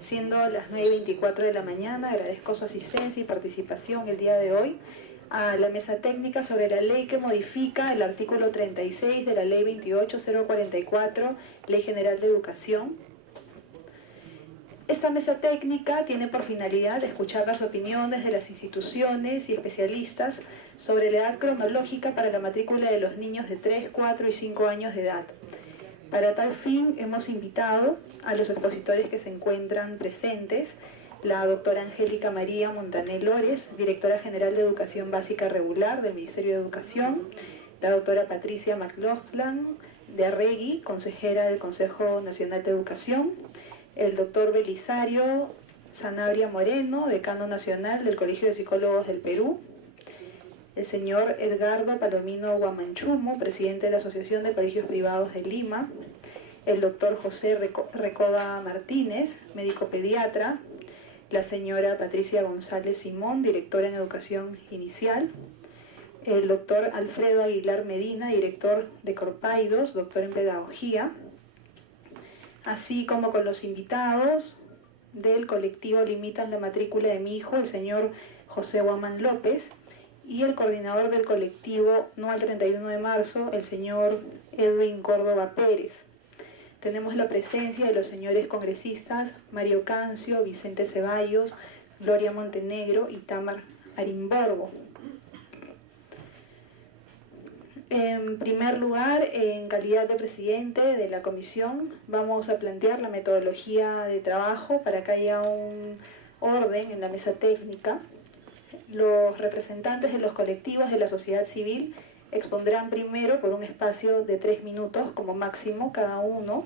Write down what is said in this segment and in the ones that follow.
siendo las 9:24 de la mañana. Agradezco su asistencia y participación el día de hoy a la mesa técnica sobre la ley que modifica el artículo 36 de la ley 28044, Ley General de Educación. Esta mesa técnica tiene por finalidad escuchar las opiniones de las instituciones y especialistas sobre la edad cronológica para la matrícula de los niños de 3, 4 y 5 años de edad. Para tal fin hemos invitado a los expositores que se encuentran presentes: la doctora Angélica María Montané Lores, directora general de Educación Básica Regular del Ministerio de Educación; la doctora Patricia McLaughlin de Arregui, consejera del Consejo Nacional de Educación; el doctor Belisario Sanabria Moreno, decano nacional del Colegio de Psicólogos del Perú; el señor Edgardo Palomino Guamanchumo, presidente de la Asociación de Colegios Privados de Lima; el doctor José Recoba Martínez, médico pediatra; la señora Patricia González Simón, directora en Educación Inicial; el doctor Alfredo Aguilar Medina, director de Corpaidos, doctor en Pedagogía, así como con los invitados del colectivo Limitan la Matrícula de mi Hijo, el señor José Guamán López, y el coordinador del colectivo No al 31 de marzo, el señor Edwin Córdoba Pérez. Tenemos la presencia de los señores congresistas Mario Cancio, Vicente Ceballos, Gloria Montenegro y Tamar Arimborgo. En primer lugar, en calidad de presidente de la comisión, vamos a plantear la metodología de trabajo para que haya un orden en la mesa técnica. Los representantes de los colectivos de la sociedad civil expondrán primero por un espacio de 3 minutos como máximo cada uno.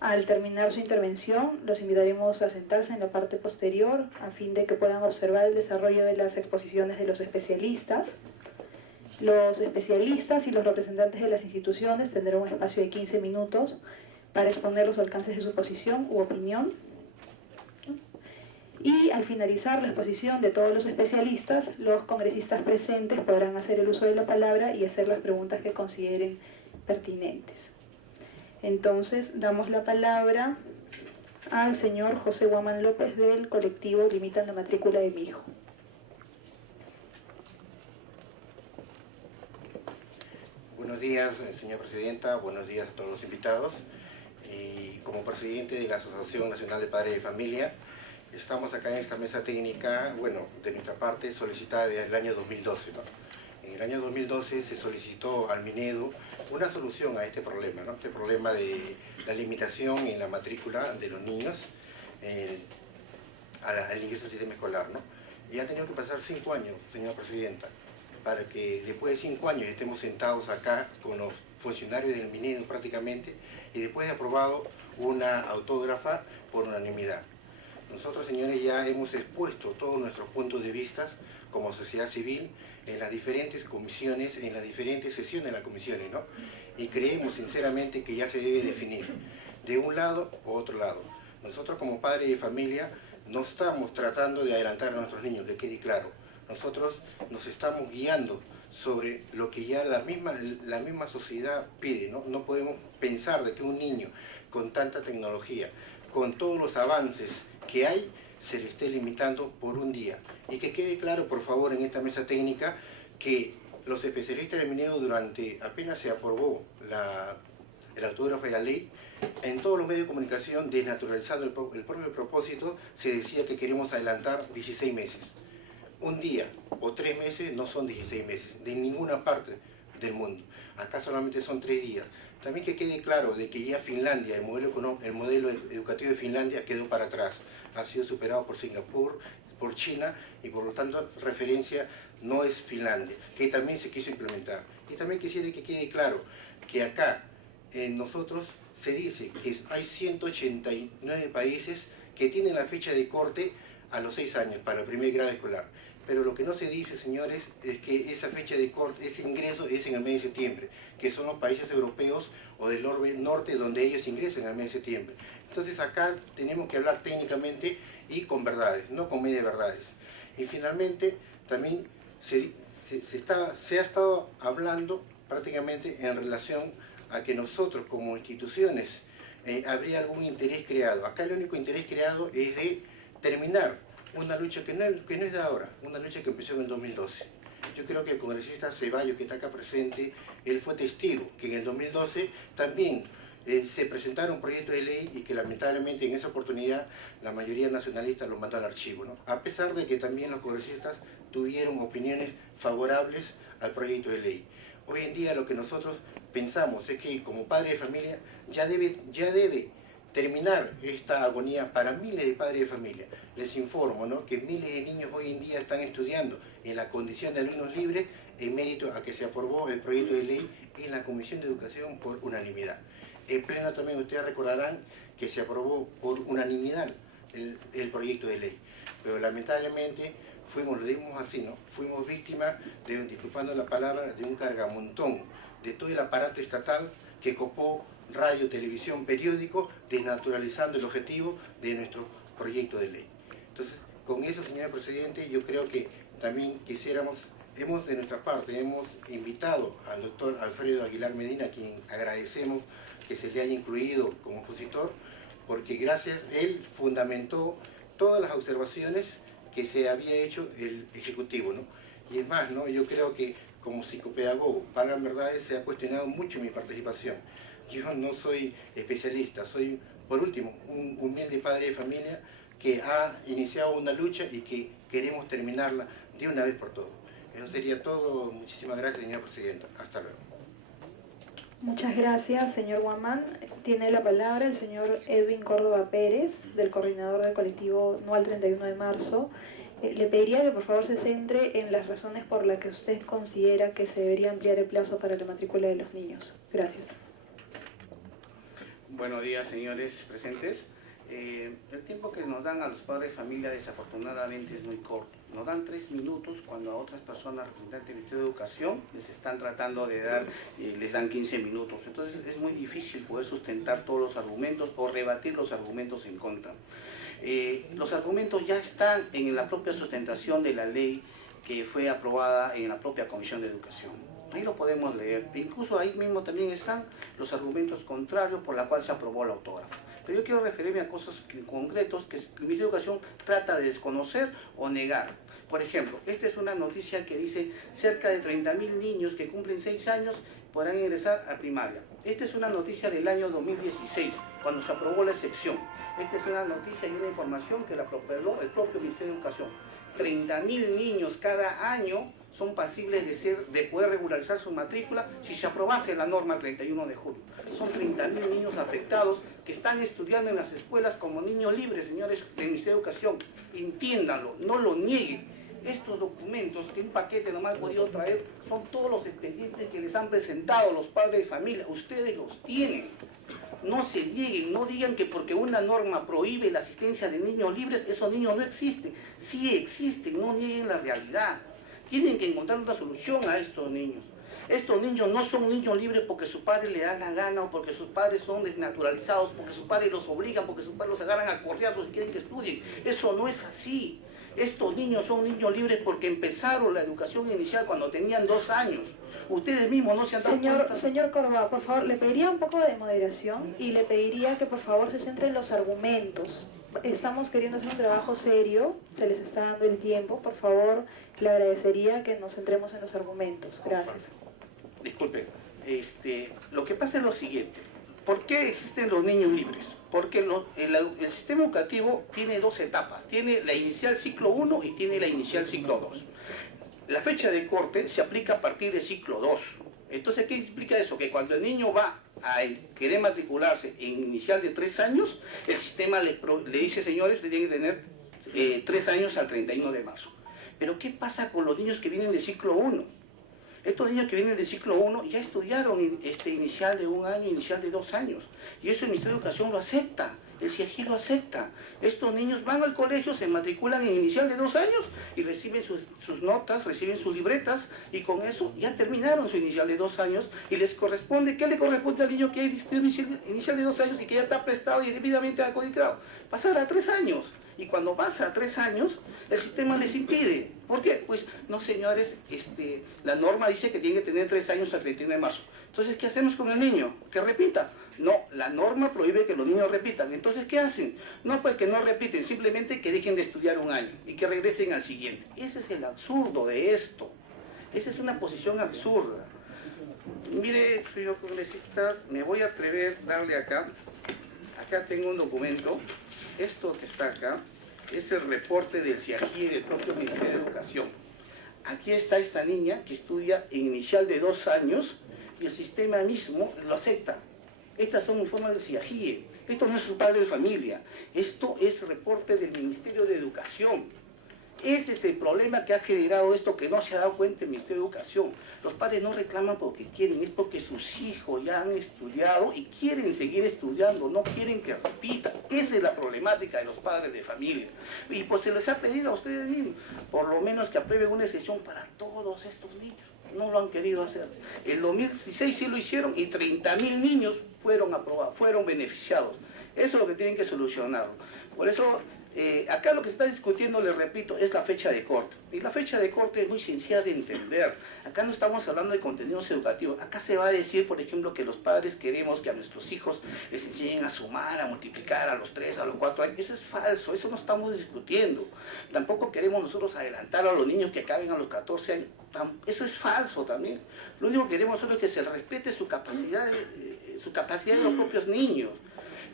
Al terminar su intervención, los invitaremos a sentarse en la parte posterior a fin de que puedan observar el desarrollo de las exposiciones de los especialistas. Los especialistas y los representantes de las instituciones tendrán un espacio de 15 minutos para exponer los alcances de su posición u opinión. Y al finalizar la exposición de todos los especialistas, los congresistas presentes podrán hacer el uso de la palabra y hacer las preguntas que consideren pertinentes. Entonces, damos la palabra al señor José Guamán López del colectivo Limitan la Matrícula de mi Hijo. Buenos días, señora presidenta, buenos días a todos los invitados. Y como presidente de la Asociación Nacional de Padres de Familia, estamos acá en esta mesa técnica, bueno, de nuestra parte solicitada desde el año 2012, ¿no? En el año 2012 se solicitó al Minedu una solución a este problema, ¿no? Este problema de la limitación en la matrícula de los niños al ingreso al sistema escolar, ¿no? Y ha tenido que pasar 5 años, señora presidenta, para que después de 5 años estemos sentados acá con los funcionarios del Minedu prácticamente, y después de aprobado una autógrafa por unanimidad. Nosotros, señores, ya hemos expuesto todos nuestros puntos de vista como sociedad civil en las diferentes comisiones, en las diferentes sesiones de las comisiones, ¿no? Y creemos sinceramente que ya se debe definir de un lado o otro lado. Nosotros como padres de familia no estamos tratando de adelantar a nuestros niños, que quede claro. Nosotros nos estamos guiando sobre lo que ya la misma sociedad pide, ¿no? No podemos pensar de que un niño con tanta tecnología, con todos los avances que hay, se le esté limitando por un día. Y que quede claro, por favor, en esta mesa técnica, que los especialistas del Minedu, durante apenas se aprobó el autógrafo de la ley, en todos los medios de comunicación, desnaturalizando el propio propósito, se decía que queremos adelantar 16 meses. Un día o 3 meses no son 16 meses, de ninguna parte del mundo. Acá solamente son 3 días. También que quede claro de que ya Finlandia, el modelo educativo de Finlandia quedó para atrás. Ha sido superado por Singapur, por China, y por lo tanto referencia no es Finlandia, que también se quiso implementar. Y también quisiera que quede claro que acá nosotros se dice que hay 189 países que tienen la fecha de corte a los 6 años para el primer grado escolar. Pero lo que no se dice, señores, es que esa fecha de corte, ese ingreso es en el mes de septiembre, que son los países europeos o del orbe norte donde ellos ingresan en el mes de septiembre. Entonces acá tenemos que hablar técnicamente y con verdades, no con medias verdades. Y finalmente también se ha estado hablando prácticamente en relación a que nosotros como instituciones habría algún interés creado. Acá el único interés creado es de terminar una lucha que no es de ahora, una lucha que empezó en el 2012. Yo creo que el congresista Ceballos, que está acá presente, él fue testigo que en el 2012 también se presentaron proyectos de ley y que lamentablemente en esa oportunidad la mayoría nacionalista lo mandó al archivo, ¿no? A pesar de que también los congresistas tuvieron opiniones favorables al proyecto de ley. Hoy en día lo que nosotros pensamos es que como padre de familia ya debe terminar esta agonía para miles de padres de familia. Les informo, ¿no?, que miles de niños hoy en día están estudiando en la condición de alumnos libres en mérito a que se aprobó el proyecto de ley en la Comisión de Educación por unanimidad. En pleno también ustedes recordarán que se aprobó por unanimidad el proyecto de ley, pero lamentablemente lo dimos así, ¿no? Fuimos víctimas de, disculpando la palabra, de un cargamontón de todo el aparato estatal que copó radio, televisión, periódico, desnaturalizando el objetivo de nuestro proyecto de ley. Entonces, con eso, señor presidente, yo creo que también hemos de nuestra parte, hemos invitado al doctor Alfredo Aguilar Medina, a quien agradecemos que se le haya incluido como expositor, porque gracias a él fundamentó todas las observaciones que se había hecho el Ejecutivo, ¿no? Y es más, ¿no?, yo creo que como psicopedagogo, para en verdad se ha cuestionado mucho mi participación. Yo no soy especialista, soy, por último, un humilde padre de familia que ha iniciado una lucha y que queremos terminarla de una vez por todas. Eso sería todo. Muchísimas gracias, señora presidenta. Hasta luego. Muchas gracias, señor Guamán. Tiene la palabra el señor Edwin Córdoba Pérez, del coordinador del colectivo No al 31 de marzo. Le pediría que por favor se centre en las razones por las que usted considera que se debería ampliar el plazo para la matrícula de los niños. Gracias. Buenos días, señores presentes. El tiempo que nos dan a los padres de familia desafortunadamente es muy corto. Nos dan 3 minutos cuando a otras personas representantes del Ministerio de Educación les están tratando de dar, les dan 15 minutos. Entonces es muy difícil poder sustentar todos los argumentos o rebatir los argumentos en contra. Los argumentos ya están en la propia sustentación de la ley que fue aprobada en la propia Comisión de Educación. Ahí lo podemos leer. E incluso ahí mismo también están los argumentos contrarios por los cuales se aprobó la autógrafa. Pero yo quiero referirme a cosas concretos que el Ministerio de Educación trata de desconocer o negar. Por ejemplo, esta es una noticia que dice cerca de 30.000 niños que cumplen 6 años podrán ingresar a primaria. Esta es una noticia del año 2016, cuando se aprobó la excepción. Esta es una noticia y una información que la aprobó el propio Ministerio de Educación. 30.000 niños cada año son pasibles de poder regularizar su matrícula si se aprobase la norma el 31 de julio. Son 30.000 niños afectados que están estudiando en las escuelas como niños libres, señores del Ministerio de Educación. Entiéndanlo, no lo nieguen. Estos documentos, que un paquete nomás he podido traer, son todos los expedientes que les han presentado los padres de familia. Ustedes los tienen. No se nieguen, no digan que porque una norma prohíbe la asistencia de niños libres, esos niños no existen. Sí existen, no nieguen la realidad. Tienen que encontrar una solución a estos niños. Estos niños no son niños libres porque su padre le da la gana o porque sus padres son desnaturalizados, porque sus padres los obligan, porque sus padres los agarran a correazos y quieren que estudien. Eso no es así. Estos niños son niños libres porque empezaron la educación inicial cuando tenían 2 años. Ustedes mismos no se han dado cuenta. Señor Córdoba, por favor, le pediría un poco de moderación y le pediría que por favor se centre en los argumentos. Estamos queriendo hacer un trabajo serio, se les está dando el tiempo. Por favor, le agradecería que nos centremos en los argumentos. Gracias. Disculpe, lo que pasa es lo siguiente. ¿Por qué existen los niños libres? Porque el sistema educativo tiene 2 etapas. Tiene la inicial ciclo 1 y tiene la inicial ciclo 2. La fecha de corte se aplica a partir de ciclo 2. Entonces, ¿qué implica eso? Que cuando el niño va a querer matricularse en inicial de 3 años, el sistema le dice, señores, usted tiene que tener 3 años al 31 de marzo. Pero ¿qué pasa con los niños que vienen de ciclo 1? Estos niños que vienen de ciclo 1 ya estudiaron inicial de 1 año, inicial de 2 años. Y eso el Ministerio de Educación lo acepta, el CIEGI lo acepta. Estos niños van al colegio, se matriculan en inicial de 2 años y reciben sus notas, reciben sus libretas y con eso ya terminaron su inicial de 2 años y les corresponde, ¿qué le corresponde al niño que ha estudiado inicial de 2 años y que ya está prestado y debidamente acreditado? Pasar a 3 años. Y cuando pasa a 3 años, el sistema les impide. ¿Por qué? Pues, no señores, la norma dice que tienen que tener 3 años al 31 de marzo. Entonces, ¿qué hacemos con el niño? Que repita. No, la norma prohíbe que los niños repitan. Entonces, ¿qué hacen? No, pues que no repiten, simplemente que dejen de estudiar un año y que regresen al siguiente. Ese es el absurdo de esto. Esa es una posición absurda. Mire, señor congresista, me voy a atrever a darle acá. Acá tengo un documento. Esto que está acá es el reporte del CIAGIE del propio Ministerio de Educación. Aquí está esta niña que estudia en inicial de 2 años y el sistema mismo lo acepta. Estas son informes del CIAGIE. Esto no es su padre de familia. Esto es reporte del Ministerio de Educación. Ese es el problema que ha generado esto, que no se ha dado cuenta el Ministerio de Educación. Los padres no reclaman porque quieren, es porque sus hijos ya han estudiado y quieren seguir estudiando, no quieren que repitan. Esa es la problemática de los padres de familia. Y pues se les ha pedido a ustedes mismos, por lo menos que aprueben una excepción para todos estos niños. No lo han querido hacer. El 2016 sí lo hicieron y 30.000 niños fueron aprobados, fueron beneficiados. Eso es lo que tienen que solucionar. Por eso, acá lo que se está discutiendo, les repito, es la fecha de corte. Y la fecha de corte es muy sencilla de entender. Acá no estamos hablando de contenidos educativos. Acá se va a decir, por ejemplo, que los padres queremos que a nuestros hijos les enseñen a sumar, a multiplicar a los 3, a los 4 años. Eso es falso, eso no estamos discutiendo. Tampoco queremos nosotros adelantar a los niños que acaben a los 14 años. Eso es falso también. Lo único que queremos nosotros es que se respete su capacidad de los propios niños.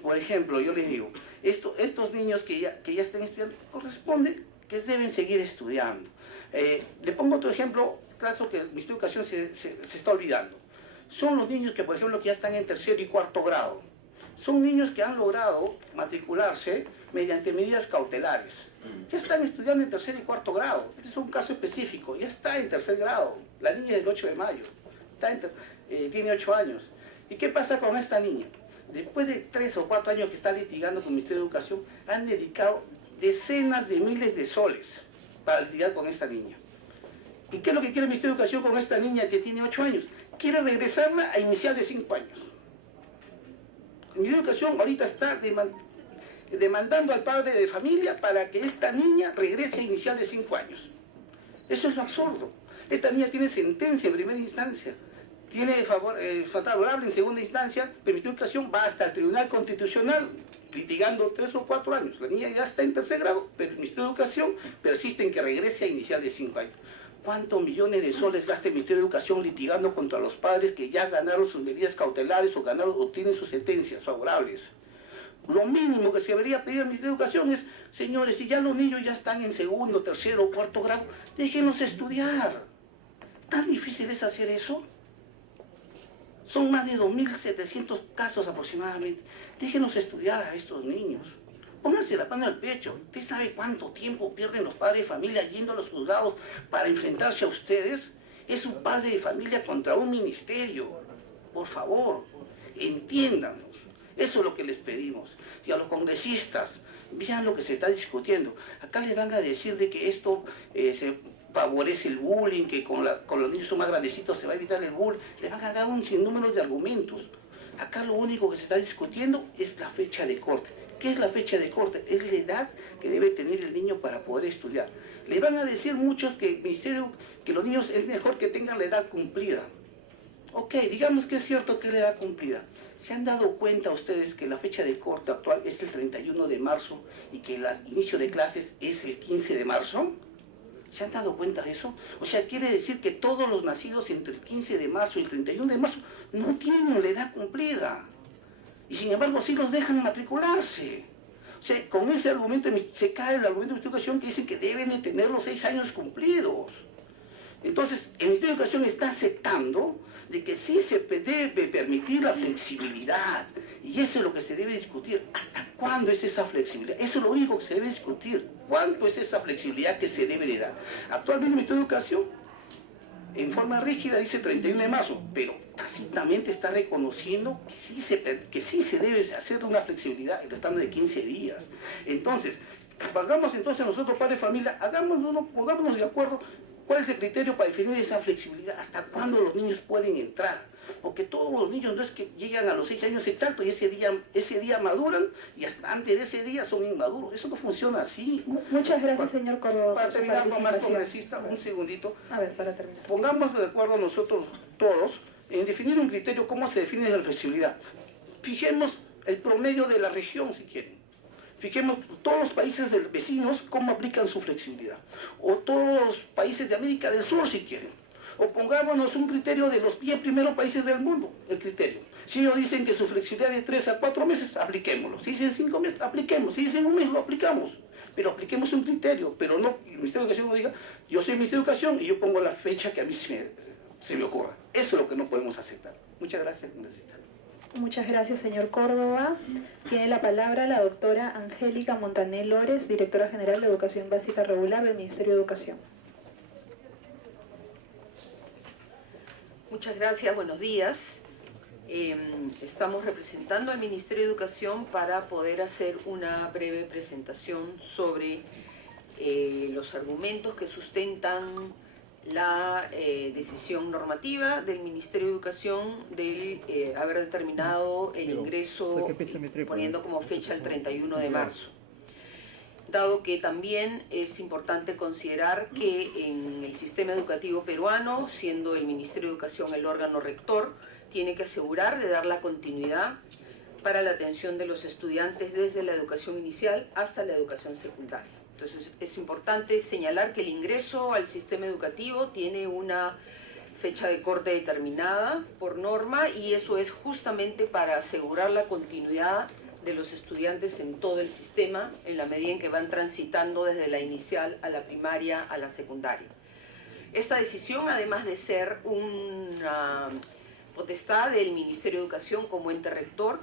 Por ejemplo, yo les digo, estos niños que ya están estudiando, corresponde que deben seguir estudiando. Le pongo otro ejemplo, caso que el Ministerio de Educación se está olvidando. Son los niños que, por ejemplo, que ya están en 3er y 4º grado. Son niños que han logrado matricularse mediante medidas cautelares. Ya están estudiando en 3er y 4º grado. Este es un caso específico. Ya está en 3er grado. La niña del 8 de mayo. Tiene 8 años. ¿Y qué pasa con esta niña? Después de 3 o 4 años que está litigando con el Ministerio de Educación, han dedicado decenas de miles de soles para litigar con esta niña. ¿Y qué es lo que quiere el Ministerio de Educación con esta niña que tiene 8 años? Quiere regresarla a inicial de 5 años. El Ministerio de Educación ahorita está demandando al padre de familia para que esta niña regrese a inicial de 5 años. Eso es lo absurdo. Esta niña tiene sentencia en primera instancia. Tiene favorable en segunda instancia, pero el Ministerio de Educación va hasta el Tribunal Constitucional litigando 3 o 4 años. La niña ya está en 3er grado, pero el Ministerio de Educación persiste en que regrese a inicial de 5 años. ¿Cuántos millones de soles gasta el Ministerio de Educación litigando contra los padres que ya ganaron sus medidas cautelares o tienen sus sentencias favorables? Lo mínimo que se debería pedir al Ministerio de Educación es, señores, si ya los niños ya están en 2º, 3er o 4º grado, déjenlos estudiar. ¿Tan difícil es hacer eso? Son más de 2.700 casos aproximadamente. Déjenos estudiar a estos niños. Pónganse la mano al pecho. ¿Usted sabe cuánto tiempo pierden los padres de familia yendo a los juzgados para enfrentarse a ustedes? Es un padre de familia contra un ministerio. Por favor, entiéndanos. Eso es lo que les pedimos. Y a los congresistas, vean lo que se está discutiendo. Acá les van a decir de que esto se favorece el bullying, que con los niños son más grandecitos se va a evitar el bullying. Le van a dar un sinnúmero de argumentos. Acá lo único que se está discutiendo es la fecha de corte. ¿Qué es la fecha de corte? Es la edad que debe tener el niño para poder estudiar. Le van a decir muchos que el ministerio, que los niños es mejor que tengan la edad cumplida. Ok, digamos que es cierto que es la edad cumplida. ¿Se han dado cuenta ustedes que la fecha de corte actual es el 31 de marzo y que el inicio de clases es el 15 de marzo? ¿Se han dado cuenta de eso? O sea, quiere decir que todos los nacidos entre el 15 de marzo y el 31 de marzo no tienen la edad cumplida. Y sin embargo sí los dejan matricularse. O sea, con ese argumento se cae el argumento de educación que dicen que deben de tener los 6 años cumplidos. Entonces, el Ministerio de Educación está aceptando de que sí se debe permitir la flexibilidad. Y eso es lo que se debe discutir. ¿Hasta cuándo es esa flexibilidad? Eso es lo único que se debe discutir. ¿Cuánto es esa flexibilidad que se debe de dar? Actualmente el Ministerio de Educación, en forma rígida, dice 31 de marzo, pero tácitamente está reconociendo que sí se debe hacer una flexibilidad, estando de 15 días. Entonces, hagamos entonces nosotros, padres de familia, pongámonos de acuerdo. ¿Cuál es el criterio para definir esa flexibilidad? ¿Hasta cuándo los niños pueden entrar? Porque todos los niños no es que llegan a los 6 años exactos y ese día maduran y hasta antes de ese día son inmaduros. Eso no funciona así. Muchas gracias, señor Córdoba. Para terminar con más congresista, un segundito. A ver, para terminar. Pongamos de acuerdo nosotros todos En definir un criterio, ¿cómo se define la flexibilidad? Fijemos el promedio de la región, si quieren. Fijemos todos los países vecinos cómo aplican su flexibilidad. O todos los países de América del Sur, si quieren. O pongámonos un criterio de los 10 primeros países del mundo, el criterio. Si ellos dicen que su flexibilidad es de 3 a 4 meses, apliquémoslo. Si dicen 5 meses, apliquemos. Si dicen un mes, lo aplicamos. Pero apliquemos un criterio, pero no, el Ministerio de Educación no diga, yo soy el Ministerio de Educación y yo pongo la fecha que a mí se me ocurra. Eso es lo que no podemos aceptar. Muchas gracias, congresista. Muchas gracias, señor Córdoba. Tiene la palabra la doctora Angélica Montané Lores, directora general de Educación Básica Regular del Ministerio de Educación. Muchas gracias, buenos días. Estamos representando al Ministerio de Educación para poder hacer una breve presentación sobre los argumentos que sustentan la decisión normativa del Ministerio de Educación de haber determinado el ingreso poniendo como fecha el 31 de marzo. Dado que también es importante considerar que en el sistema educativo peruano, siendo el Ministerio de Educación el órgano rector, tiene que asegurar de dar la continuidad para la atención de los estudiantes desde la educación inicial hasta la educación secundaria. Entonces es importante señalar que el ingreso al sistema educativo tiene una fecha de corte determinada por norma y eso es justamente para asegurar la continuidad de los estudiantes en todo el sistema en la medida en que van transitando desde la inicial a la primaria a la secundaria. Esta decisión, además de ser una potestad del Ministerio de Educación como ente rector,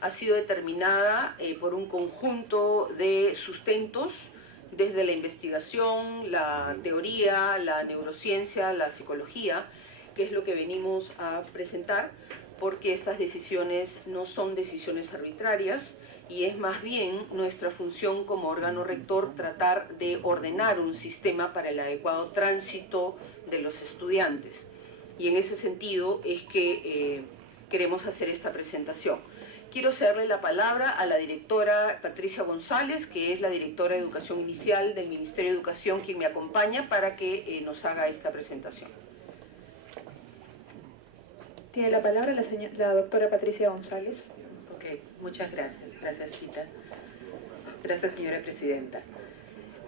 ha sido determinada por un conjunto de sustentos desde la investigación, la teoría, la neurociencia, la psicología, que es lo que venimos a presentar, porque estas decisiones no son decisiones arbitrarias y es más bien nuestra función como órgano rector tratar de ordenar un sistema para el adecuado tránsito de los estudiantes. Y en ese sentido es que queremos hacer esta presentación. Quiero cederle la palabra a la directora Patricia González, que es la directora de Educación Inicial del Ministerio de Educación, quien me acompaña para que nos haga esta presentación. Tiene la palabra la doctora Patricia González. Ok, muchas gracias. Gracias, Tita. Gracias, señora presidenta.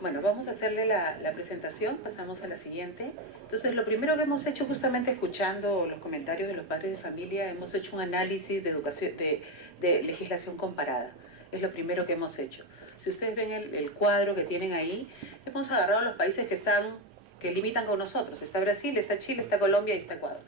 Bueno, vamos a hacerle la presentación, pasamos a la siguiente. Entonces, lo primero que hemos hecho, justamente escuchando los comentarios de los padres de familia, hemos hecho un análisis de educación, de legislación comparada. Es lo primero que hemos hecho. Si ustedes ven el cuadro que tienen ahí, hemos agarrado los países que limitan con nosotros. Está Brasil, está Chile, está Colombia y está Ecuador.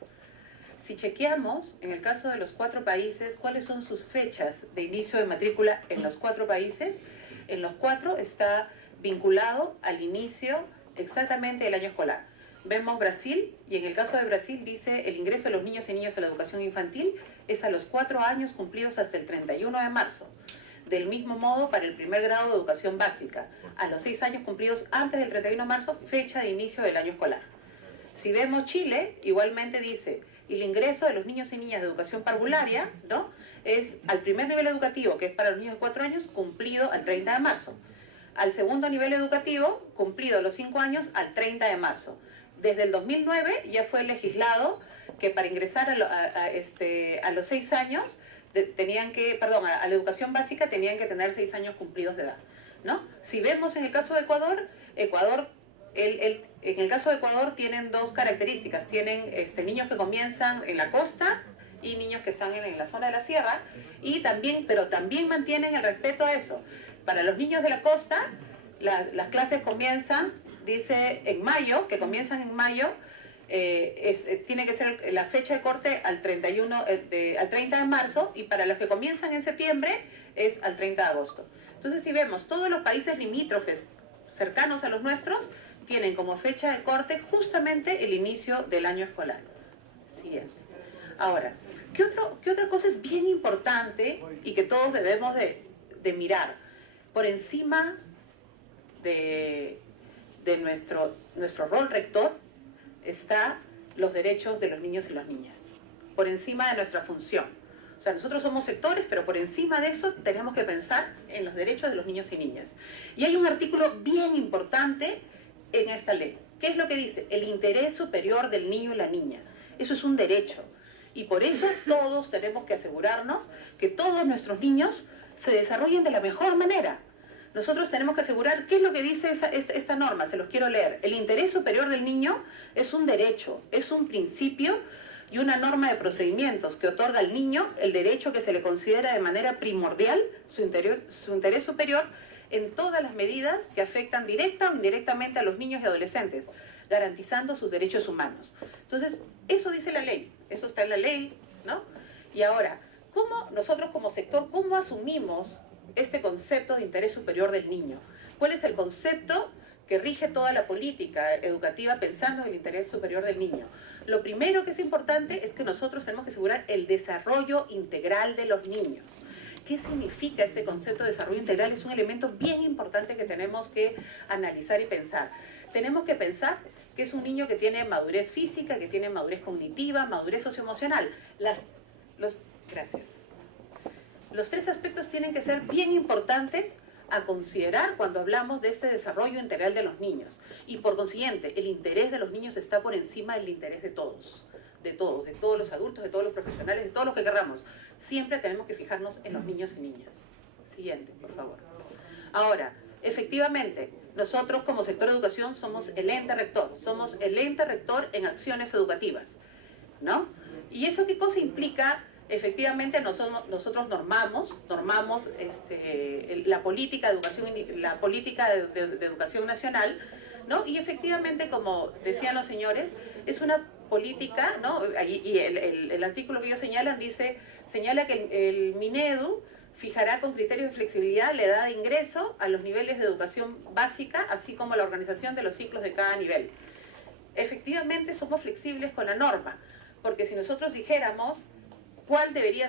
Si chequeamos, en el caso de los 4 países, cuáles son sus fechas de inicio de matrícula en los 4 países, en los 4 está vinculado al inicio exactamente del año escolar. Vemos Brasil, y en el caso de Brasil dice el ingreso de los niños y niñas a la educación infantil es a los 4 años cumplidos hasta el 31 de marzo. Del mismo modo, para el primer grado de educación básica, a los 6 años cumplidos antes del 31 de marzo, fecha de inicio del año escolar. Si vemos Chile, igualmente dice el ingreso de los niños y niñas de educación parvularia, ¿no?, es al primer nivel educativo, que es para los niños de 4 años, cumplido al 30 de marzo. Al segundo nivel educativo, cumplido a los 5 años, al 30 de marzo. Desde el 2009 ya fue legislado que para ingresar a los 6 años, a la educación básica tenían que tener 6 años cumplidos de edad, ¿no? Si vemos en el caso de Ecuador, en el caso de Ecuador tienen 2 características. Tienen niños que comienzan en la costa y niños que están en la zona de la sierra, pero también mantienen el respeto a eso. Para los niños de la costa, las clases comienzan, dice, en mayo, que comienzan en mayo, tiene que ser la fecha de corte al 30 de marzo, y para los que comienzan en septiembre es al 30 de agosto. Entonces, si vemos, todos los países limítrofes cercanos a los nuestros tienen como fecha de corte justamente el inicio del año escolar. Siguiente. Ahora, ¿qué otra cosa es bien importante y que todos debemos de mirar? Por encima de nuestro rol rector está los derechos de los niños y las niñas, por encima de nuestra función. O sea, nosotros somos sectores, pero por encima de eso tenemos que pensar en los derechos de los niños y niñas. Y hay un artículo bien importante en esta ley. ¿Qué es lo que dice? El interés superior del niño y la niña. Eso es un derecho. Y por eso todos tenemos que asegurarnos que todos nuestros niños se desarrollen de la mejor manera. Nosotros tenemos que asegurar qué es lo que dice esta norma, se los quiero leer. El interés superior del niño es un derecho, es un principio y una norma de procedimientos que otorga al niño el derecho que se le considera de manera primordial su interés superior en todas las medidas que afectan directa o indirectamente a los niños y adolescentes, garantizando sus derechos humanos. Entonces, eso dice la ley, eso está en la ley, ¿no? Y ahora, ¿cómo nosotros como sector, cómo asumimos este concepto de interés superior del niño? ¿Cuál es el concepto que rige toda la política educativa pensando en el interés superior del niño? Lo primero que es importante es que nosotros tenemos que asegurar el desarrollo integral de los niños. ¿Qué significa este concepto de desarrollo integral? Es un elemento bien importante que tenemos que analizar y pensar. Tenemos que pensar que es un niño que tiene madurez física, que tiene madurez cognitiva, madurez socioemocional. Gracias. Los tres aspectos tienen que ser bien importantes a considerar cuando hablamos de este desarrollo integral de los niños. Y por consiguiente, el interés de los niños está por encima del interés de todos los adultos, de todos los profesionales, de todos los que querramos. Siempre tenemos que fijarnos en los niños y niñas. Siguiente, por favor. Ahora, efectivamente, nosotros como sector de educación somos el ente rector en acciones educativas, ¿no? ¿Y eso qué cosa implica? Efectivamente, nosotros normamos la política de educación nacional, ¿no? Y efectivamente, como decían los señores, es una política, ¿no? Y el artículo que ellos señala que el Minedu fijará con criterios de flexibilidad la edad de ingreso a los niveles de educación básica, así como la organización de los ciclos de cada nivel. Efectivamente, somos flexibles con la norma, porque si nosotros dijéramos cuál debería